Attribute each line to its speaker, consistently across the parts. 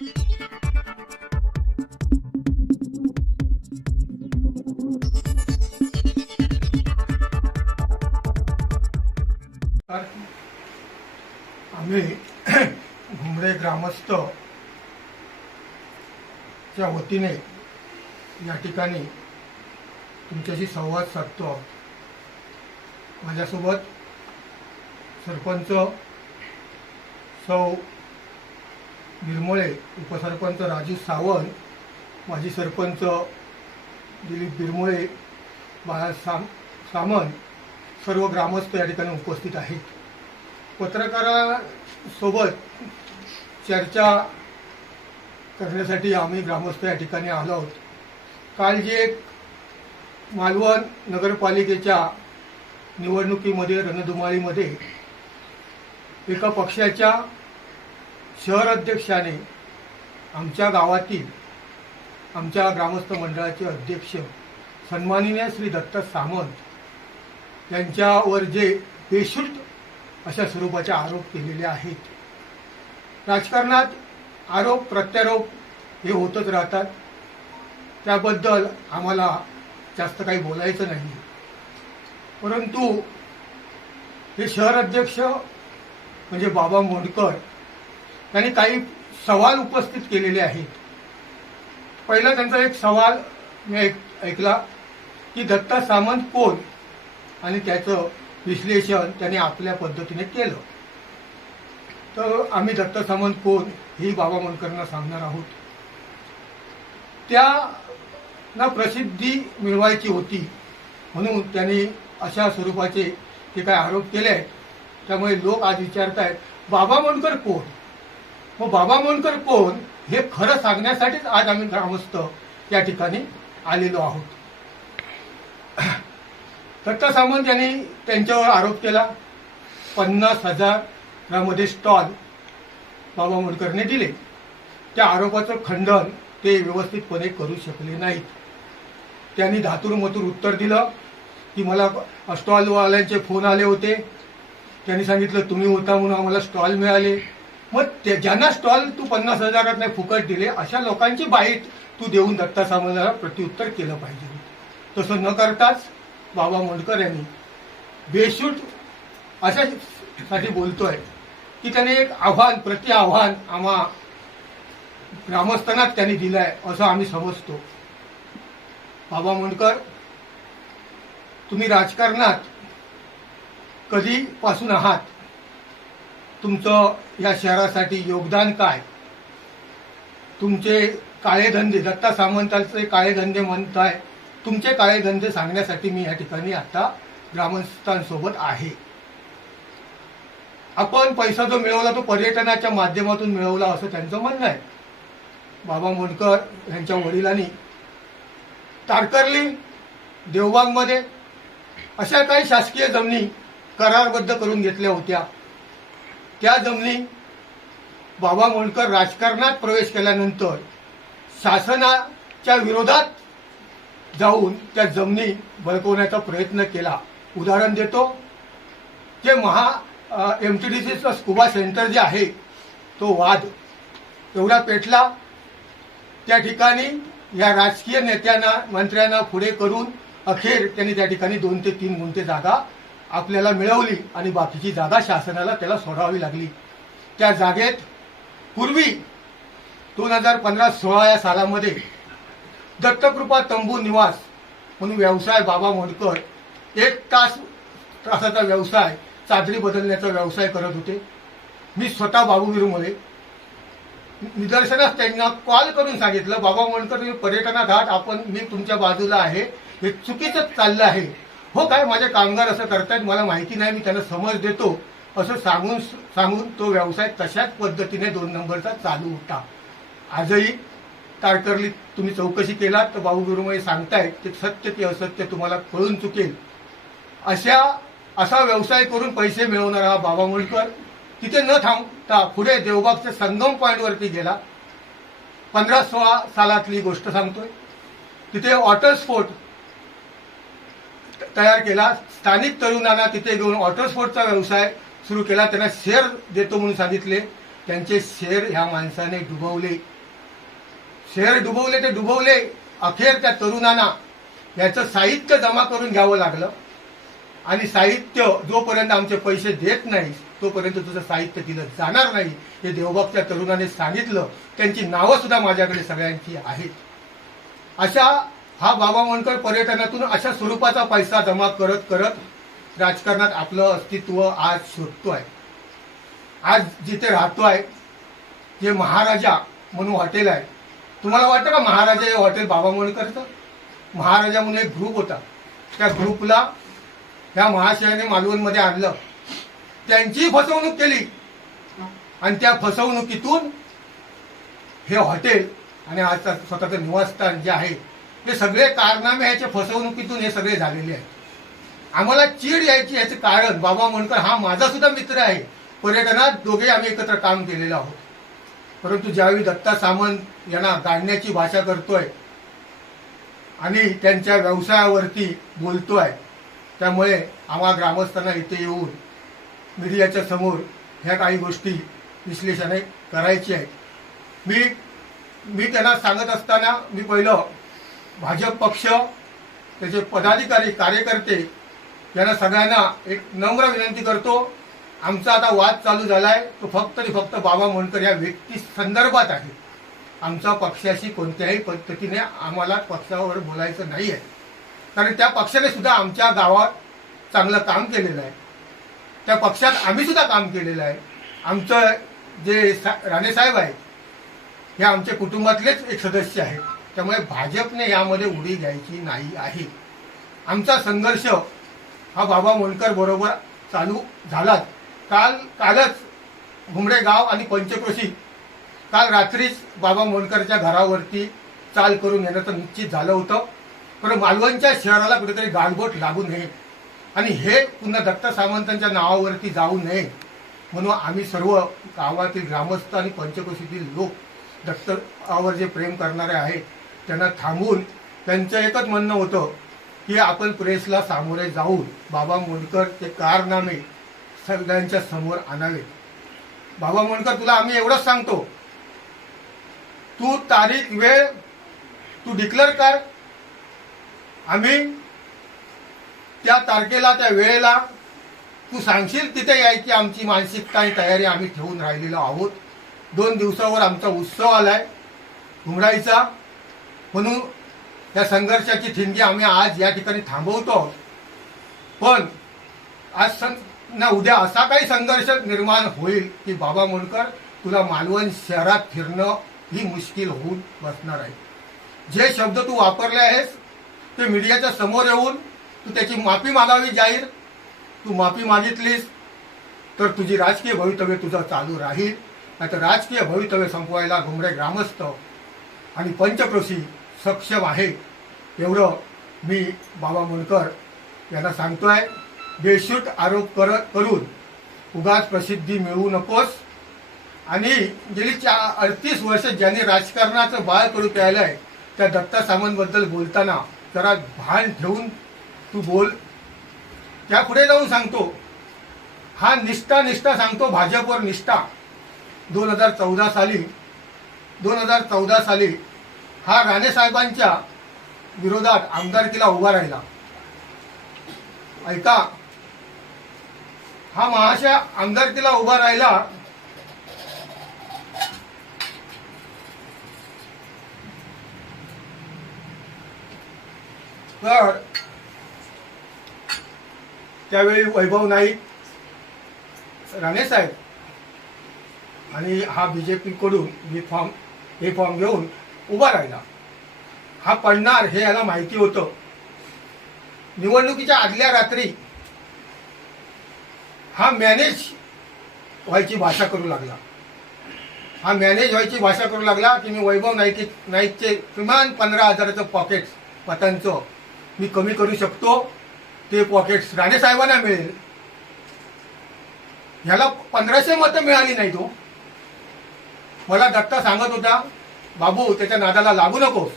Speaker 1: आम्ही घुमरे ग्रामस्थ च्या वतीने या ठिकाणी तुमच्याशी संवाद साधतो आहोत. माझ्यासोबत सरपंच सौ बिरमोळे उपसरपंच राजू सावंत माजी सरपंच दिलीप बिरमोळे बाळा साम सामंत सर्व ग्रामस्थ या ठिकाणी उपस्थित आहेत. पत्रकारासोबत चर्चा करण्यासाठी आम्ही ग्रामस्थ या ठिकाणी आलो आहोत. काल जे एक मालवण नगरपालिकेच्या निवडणुकीमध्ये रणधुमाळीमध्ये एका पक्षाच्या शहर अध्यक्षाने आमच्या गावातील आमच्या ग्रामस्थ मंडळाचे अध्यक्ष सन्माननीय श्री दत्त सामंत यांच्यावर जे बेशुद्ध अशा स्वरूपाचे आरोप केलेले आहेत. राजकारणात आरोप प्रत्यारोप हे होतच राहतात. त्याबद्दल आम्हाला जास्त काही बोलायचं नाही. परंतु हे शहर अध्यक्ष म्हणजे बाबा मोडकर त्यांनी काही सवाल उपस्थित केलेले आहेत. पहिला त्यांचा एक सवाल मी ऐक- ऐकला की दत्ता सामंत कोण? आणि त्याचं विश्लेषण त्यांनी आपल्या पद्धतीने केलं. तर आम्ही दत्त सामंत कोण ही बाबा मनकरना सांगणार आहोत. त्यांना प्रसिद्धी मिळवायची होती म्हणून त्यांनी अशा स्वरूपाचे जे काही आरोप केले आहेत त्यामुळे लोक आज विचारत आहेत बाबा मनकर कोण? मग बाबा मोनकर कोण हे खरं सांगण्यासाठीच आज आम्ही ग्रामस्थ या ठिकाणी आलेलो आहोत. दत्ता सामंत यांनी त्यांच्यावर आरोप केला पन्नास हजारामध्ये स्टॉल बाबा मोनकरने दिले. त्या आरोपाचं खंडन ते व्यवस्थितपणे करू शकले नाहीत. त्यांनी धातूर मथूर उत्तर दिलं की मला स्टॉलवाल्यांचे फोन आले होते. त्यांनी सांगितलं तुम्ही होता म्हणून आम्हाला स्टॉल मिळाले. मग ज्यांना स्टॉल तू पन्नास हजारात नाही फुकट दिले अशा लोकांची बाईट तू देऊन दत्ता सामंताला प्रत्युत्तर केलं पाहिजे. तसं न करताच बाबा मोंडकर यांनी बेशूट अशासाठी बोलतोय की त्याने एक आव्हान प्रति आव्हान आम्हा ग्रामस्थांनाच त्यांनी दिलंय असं आम्ही समजतो. बाबा मोंडकर तुम्ही राजकारणात कधीपासून आहात? तुमचं या शहरासाठी योगदान काय? तुमचे काळे धंदे दत्ता सामंतांचे काळे धंदे म्हणताय. तुमचे काळे धंदे सांगण्यासाठी मी या ठिकाणी आता ग्रामस्थांसोबत आहे. आपण पैसा जो मिळवला तो पर्यटनाच्या माध्यमातून मिळवला असं त्यांचं म्हणणं आहे. बाबा मोंडकर यांच्या वडिलांनी तारकर्ली देवबागमध्ये अशा काही शासकीय जमिनी करारबद्ध करून घेतल्या होत्या. त्या जमली बाबा मोंडकर राजकारणात प्रवेश केल्यानंतर शासनाच्या विरोधात जाऊन त्या जमिनी बळकवण्याचा प्रयत्न केला. उदाहरण देतो ते महा एम टी डी सीचं स्कुबा सेंटर जे आहे तो वाद एवढा पेटला. त्या ठिकाणी या राजकीय नेत्यांना मंत्र्यांना पुढे करून अखेर त्यांनी त्या ठिकाणी दोन ते तीन गुंठे जागा आपल्याला मिळवली आणि बाकीची जागा शासनाला त्याला सोडावी लागली. त्या जागेत पूर्वी दोन हजार पंधरा सोळा या सालामध्ये दत्तकृपा तंबू निवास म्हणून व्यवसाय बाबा मोडकर एक तास तासाचा व्यवसाय चादरी बदलण्याचा व्यवसाय करत होते. मी स्वतः बाबू विरुमले निदर्शनास त्यांना कॉल करून सांगितलं बाबा मोडकर तुम्ही पर्यटनात आपण मी तुमच्या बाजूला आहे. हे चुकीचं चाललं आहे. हो काय माझे कामगार असं करतायत मला माहिती नाही मी त्यांना समज देतो. असं सांगून सांगून तो व्यवसाय तशाच पद्धतीने दोन नंबरचा चालू होता. आजही तारकर्ली तुम्ही चौकशी केलात तर बाबू गुरुमय सांगतायत ते सत्य की असत्य तुम्हाला कळून चुकेल. अशा असा व्यवसाय करून पैसे मिळवणारा हा बाबा मुळकर तिथे न थांबता पुढे देवबागच्या संगम पॉईंटवरती गेला. पंधरा सोळा सालातली गोष्ट सांगतोय. तिथे वॉटर स्पोर्ट तयार केला. स्थानिक तरुणांना तिथे घेऊन वॉटर स्पोर्टचा व्यवसाय सुरू केला. त्यांना शेअर देतो म्हणून सांगितले. त्यांचे शेअर ह्या माणसाने डुबवले. शेअर डुबवले ते डुबवले. अखेर त्या तरुणांना याचं साहित्य जमा करून घ्यावं लागलं. आणि साहित्य जोपर्यंत आमचे पैसे देत नाही तोपर्यंत तुझं साहित्य दिलं जाणार नाही हे देवबागच्या तरुणाने सांगितलं. त्यांची नावं सुद्धा माझ्याकडे सगळ्यांची आहेत. अशा हा बाबा मनकर पर्यटनातून अशा स्वरूपाचा पैसा जमा करत करत राजकारणात आपलं अस्तित्व आज शोधतोय. आज जिथे राहतोय जे महाराजा म्हणून हॉटेल आहे. तुम्हाला वाटतं का महाराजा हे हॉटेल बाबा मनकरचं? महाराजा म्हणून एक ग्रुप होता. त्या ग्रुपला ह्या महाशयाने मालवणमध्ये आणलं. त्यांची फसवणूक केली. आणि त्या फसवणुकीतून हे हॉटेल आणि आज स्वतःचं निवासस्थान जे आहे हे सगळे कारनामे ह्याच्या फसवणुकीतून हे सगळे झालेले आहेत. आम्हाला चीड यायची याचं कारण बाबा मनकर हा माझा सुद्धा मित्र आहे. पर्यटनात दोघे आम्ही एकत्र काम केलेलं आहोत. परंतु ज्यावेळी दत्ता सामंत यांना गाडण्याची भाषा करतोय आणि त्यांच्या व्यवसायावरती बोलतोय त्यामुळे आम्हा ग्रामस्थांना इथे येऊन मीडियाच्या समोर ह्या काही गोष्टी विश्लेषणे करायची आहे मी मी त्यांना सांगत असताना मी पहिलं भाजप पक्ष त्याचे पदाधिकारी कार्यकर्ते यांना सगळ्यांना एक नम्र विनंती करतो. आमचा आता वाद चालू झाला आहे तो फक्त आणि फक्त बाबा मोनकर या व्यक्ती संदर्भात आहे. आमचा पक्षाशी कोणत्याही पद्धतीने आम्हाला पक्षावर बोलायचं नाही आहे कारण त्या पक्षाने सुद्धा आमच्या गावात चांगलं काम केलेलं आहे. त्या पक्षात आम्ही सुद्धा काम केलेलं आहे. आमचं जे सा राणेसाहेब आहेत हे आमच्या कुटुंबातलेच एक सदस्य आहेत. त्यामुळे भाजपने यामध्ये उडी घ्यायची नाही आहे. आमचा संघर्ष हा बाबा मोलकर बरोबर चालू झालाच. काल कालच घुमडे गाव आणि पंचक्रोशी काल रात्रीच बाबा मोलकरच्या घरावरती चाल करून येण्याचं निश्चित झालं होतं. पण मालवणच्या शहराला कुठेतरी गालबोट लागू नये आणि हे पुन्हा दत्त सामंतांच्या नावावरती जाऊ नये म्हणून आम्ही सर्व गावातील ग्रामस्थ आणि पंचकोशीतील लोक दत्तावर जे प्रेम करणारे आहेत त्यांना थांबून त्यांचं एकच म्हणणं होतं की आपण प्रेसला सामोरे जाऊन बाबा मोडकर ते कारनामे सगळ्यांच्या समोर आणावे. बाबा मोडकर तुला आम्ही एवढंच सांगतो. तू तारीख वेळ तू डिक्लेअर कर. आम्ही त्या तारखेला त्या वेळेला तू सांगशील तिथे यायची आमची मानसिकता आणि तयारी आम्ही ठेवून राहिलेलो आहोत. दोन दिवसावर आमचा उत्सव आलाय. घुमराईचा म्हणून त्या संघर्षाची ठिणगी आम्ही आज या ठिकाणी थांबवतो. आहोत पण आज सं ना उद्या असा काही संघर्ष निर्माण होईल की बाबा मुंडकर तुला मालवण शहरात फिरणं ही मुश्किल होऊन बसणार आहे. जे शब्द तू वापरले आहेस ते मीडियाच्या समोर येऊन तू त्याची माफी मागावी जाहीर. तू माफी मागितलीस तर तुझी राजकीय भवितव्य तुझं चालू राहील. नाही तर राजकीय भवितव्य संपवायला घुमडे ग्रामस्थ आणि पंचक्रोशी सक्षम आहे. एवढं मी बाबा मुलकर यांना सांगतोय. बेशूट आरोप कर करून उगाच प्रसिद्धी मिळवू नकोस. आणि गेली चा अडतीस वर्ष ज्यांनी राजकारणाचं बाळ करू प्यायलंय त्या दत्ता सामंतबद्दल बोलताना जरा भान ठेवून तू बोल. त्या पुढे जाऊन सांगतो. हा निष्ठा निष्ठा सांगतो भाजपवर निष्ठा. दोन हजार चौदा साली दोन हजार चौदा साली हा राणे साहेबांच्या विरोधात आमदारकीला उभा राहिला. ऐका. हा महाशय आमदारकीला उभा राहिला. तर त्यावेळी वैभव नाईक राणे साहेब आणि हा बी जे पीकडून फॉर्म हे फॉर्म घेऊन उभा राहिला. हा पडणार हे याला माहिती होतं. निवडणुकीच्या आदल्या रात्री हा मॅनेज व्हायची भाषा करू लागला. हा मॅनेज व्हायची भाषा करू लागला की मी वैभव नाईक नाईकचे किमान पंधरा हजाराचं पॉकेट्स पतांचं मी कमी करू शकतो. ते पॉकेट्स राणेसाहेबांना मिळेल. ह्याला पंधराशे मतं मिळाली नाही तो हो. मला दत्ता सांगत होता बाबू त्याच्या नादाला लागू नकोस.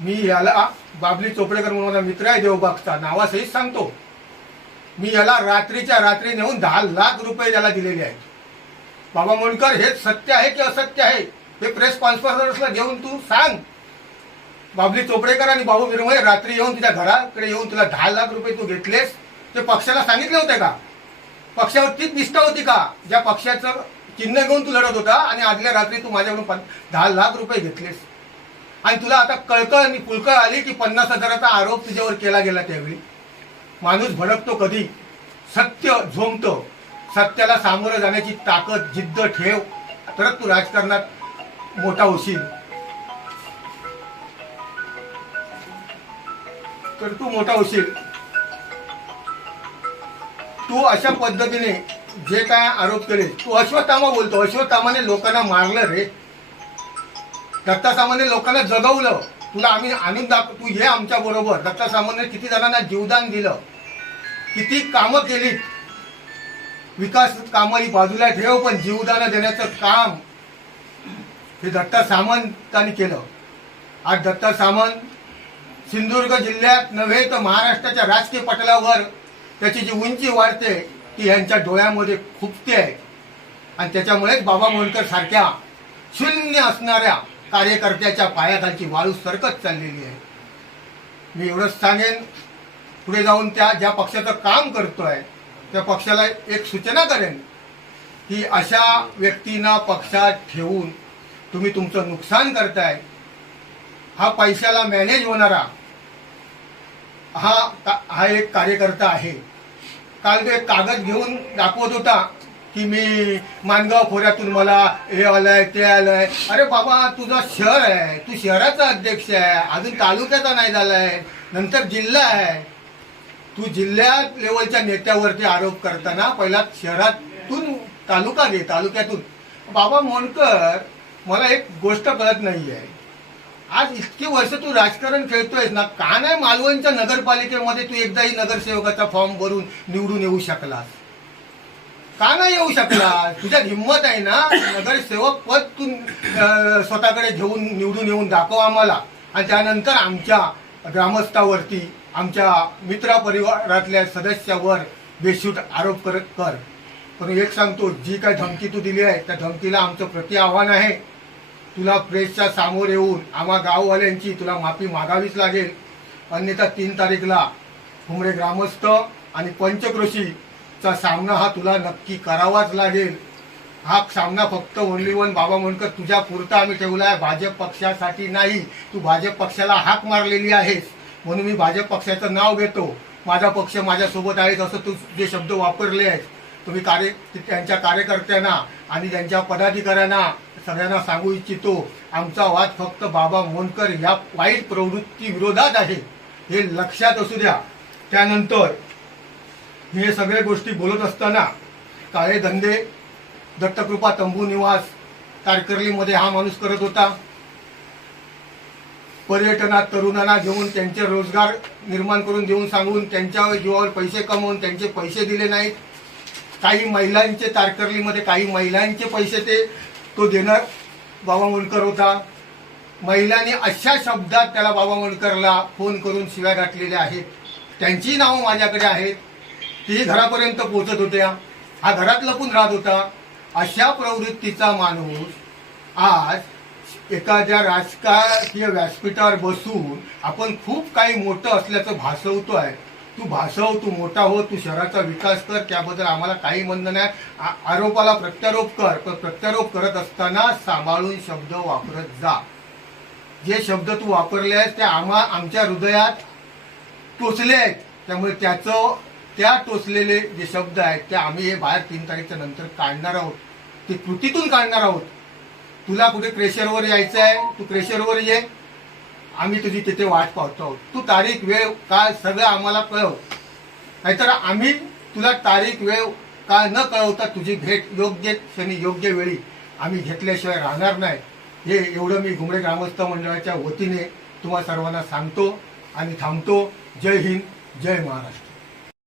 Speaker 1: मी याला बाबली चोपडेकर म्हणून माझा मित्र आहे देवबागचा. नावासहित सांगतो. मी याला रात्रीच्या रात्री नेऊन दहा लाख रुपये त्याला दिलेले आहेत. बाबा मोनकर हे सत्य आहे की असत्य आहे? हे प्रेस कॉन्फरन्सला घेऊन तू सांग. बाबली चोपडेकर आणि बाबू बिरमळे रात्री येऊन तुझ्या घराकडे येऊन तुला दहा लाख रुपये तू घेतलेस? ते पक्षाला सांगितले होते का? पक्षावर तीच निष्ठा होती का? ज्या पक्षाचं चिन्ह घेऊन तू लढत होता आणि आदल्या रात्री तू माझ्याकडून पन- दहा लाख रुपये घेतलेस. आणि तुला आता कळकळ आणि पुलकळ आली की पन्नास हजाराचा आरोप तुझ्यावर केला गेला त्यावेळी. माणूस भडकतो कधी? सत्य झोंबतो. सत्याला सामोरं जाण्याची ताकद जिद्द ठेव. तरच तू राजकारणात मोठा होशील. तर तू मोठा होशील. तू अशा पद्धतीने जे काय आरोप केले तू अश्वत्थामा बोलतो. अश्वत्थामाने लोकांना मारलं रे. दत्तासामाने लोकांना जगवलं. तुला आम्ही आणून दाख तू ये आमच्या बरोबर. दत्तासामाने किती जणांना जीवदान दिलं. किती कामं केलीत. विकास कामं ही बाजूला ठेव पण जीवदान देण्याचं काम हे दत्ता सामंतांनी केलं. आज दत्ता सामंत सिंधुदुर्ग जिल्ह्यात नव्हे तर महाराष्ट्राच्या राजकीय पटलावर त्याची जी उंची वाढते की यांच्या डोळ्यामध्ये खुपते आहे आणि त्याच्यामुळेच बाबा मोनकर सारख्या शून्य असणाऱ्या कार्यकर्त्याच्या पायाखालची वाळू सरकत चाललेली आहे. मी एवढंच सांगेन पुढे जाऊन त्या ज्या पक्षाचं काम करतोय त्या पक्षाला एक सूचना करेन की अशा व्यक्तींना पक्षात ठेवून तुम्ही तुमचं नुकसान करताय. हा पैशाला मॅनेज होणारा हा का- हा एक कार्यकर्ता आहे. काल तो एक कागद घेऊन दाखवत होता की मी मानगाव खोऱ्यातून मला हे आलंय ते आलंय. अरे बाबा तुझा शहर आहे. तू शहराचा अध्यक्ष आहे. अजून तालुक्याचा नाही झालाय. नंतर जिल्हा आहे. तू जिल्ह्यात लेवलच्या नेत्यावरती आरोप करताना पहिला शहरातून तालुका घे तालुक्यातून. बाबा मोनकर मला एक गोष्ट कळत नाही आहे आज इतकी वर्ष तू राजकारण खेळतोयस ना का नाही मालवणच्या नगरपालिकेमध्ये तू एकदाही नगरसेवकाचा फॉर्म भरून निवडून येऊ शकलास? का नाही येऊ शकला तुझ्यात हिंमत आहे ना नगरसेवक पद तू स्वतःकडे घेऊन निवडून येऊन दाखव आम्हाला. आणि त्यानंतर आमच्या ग्रामस्थावरती आमच्या मित्र परिवारातल्या सदस्यावर बेशूट आरोप करत कर. पण एक सांगतो जी काय धमकी तू दिली आहे त्या धमकीला आमचं प्रति आव्हान आहे. तुला प्रेसच्या सामोर येऊन आम्हा गाववाल्यांची तुला माफी मागावीच लागेल. अन्यथा तीन तारीखला हुमरे ग्रामस्थ आणि पंचक्रोशीचा सामना हा तुला नक्की करावाच लागेल. हा सामना फक्त ओनली वन बाबा म्हणकर तुझ्या पुरता आम्ही ठेवला आहे भाजप पक्षासाठी नाही. तू भाजप पक्षाला हाक मारलेली आहेस. म्हणून मी भाजप पक्षाचं नाव घेतो. माझा पक्ष माझ्यासोबत आहे असं तू जे शब्द वापरले आहेत तुम्ही कार्य त्यांच्या कार्यकर्त्यांना आणि त्यांच्या पदाधिकाऱ्यांना सगळ्यांना सांगू इच्छितो आमचा वाद फक्त बाबा मोनकर या वाईट प्रवृत्ती विरोधात आहे. हे लक्षात असू द्या. त्यानंतर हे सगळ्या गोष्टी बोलत असताना काळे धंदे दत्तकृपा तंबू निवास तारकर्लीमध्ये हा माणूस करत होता. पर्यटनात तरुणांना घेऊन त्यांचे रोजगार निर्माण करून देऊन सांगून त्यांच्या जीवावर पैसे कमवून त्यांचे पैसे दिले नाहीत. काही महिलांचे तारकर्लीमध्ये काही महिलांचे पैसे ते तो देणार बाबा मुंडकर होता. महिलांनी अशा शब्दात त्याला बाबा मुंडकरला फोन करून शिव्या घातलेल्या आहेत. त्यांची नावं माझ्याकडे आहेत. ती घरापर्यंत पोचत होत्या. हा घरात लपून राहत होता. अशा प्रवृत्तीचा माणूस आज एखाद्या राजकीय व्यासपीठावर बसून आपण खूप काही मोठं असल्याचं भासवतो आहे तू भासव हो, तू मोठा हो तू शहराचा विकास कर त्याबद्दल आम्हाला काही म्हणणं नाही. आ- आरोपाला प्रत्यारोप कर पण प्रत्यारोप करत असताना सांभाळून शब्द वापरत जा. जे शब्द तू वापरले आहेत ते आम्हा आमच्या हृदयात टोचले आहेत. त्यामुळे त्याचं त्या टोचलेले जे शब्द आहेत ते आम्ही हे बाहेर तीन तारीखच्या नंतर काढणार आहोत. ते कृतीतून काढणार आहोत. तुला कुठे क्रेशरवर यायचं आहे तू क्रेशरवर ये. आम्ही तुझी तिथे वाट पाहतो. तू तारीख वेळ काळ सगळं आम्हाला कळव. नाहीतर आम्ही तुला तारीख वेळ काळ न कळवता तुझी भेट योग्य क्षणी योग्य वेळी आम्ही घेतल्याशिवाय राहणार नाही. हे एवढं मी घुमरे ग्रामस्थ मंडळाच्या वतीने तुम्हा सर्वांना सांगतो आणि थांबतो. जय हिंद जय महाराष्ट्र.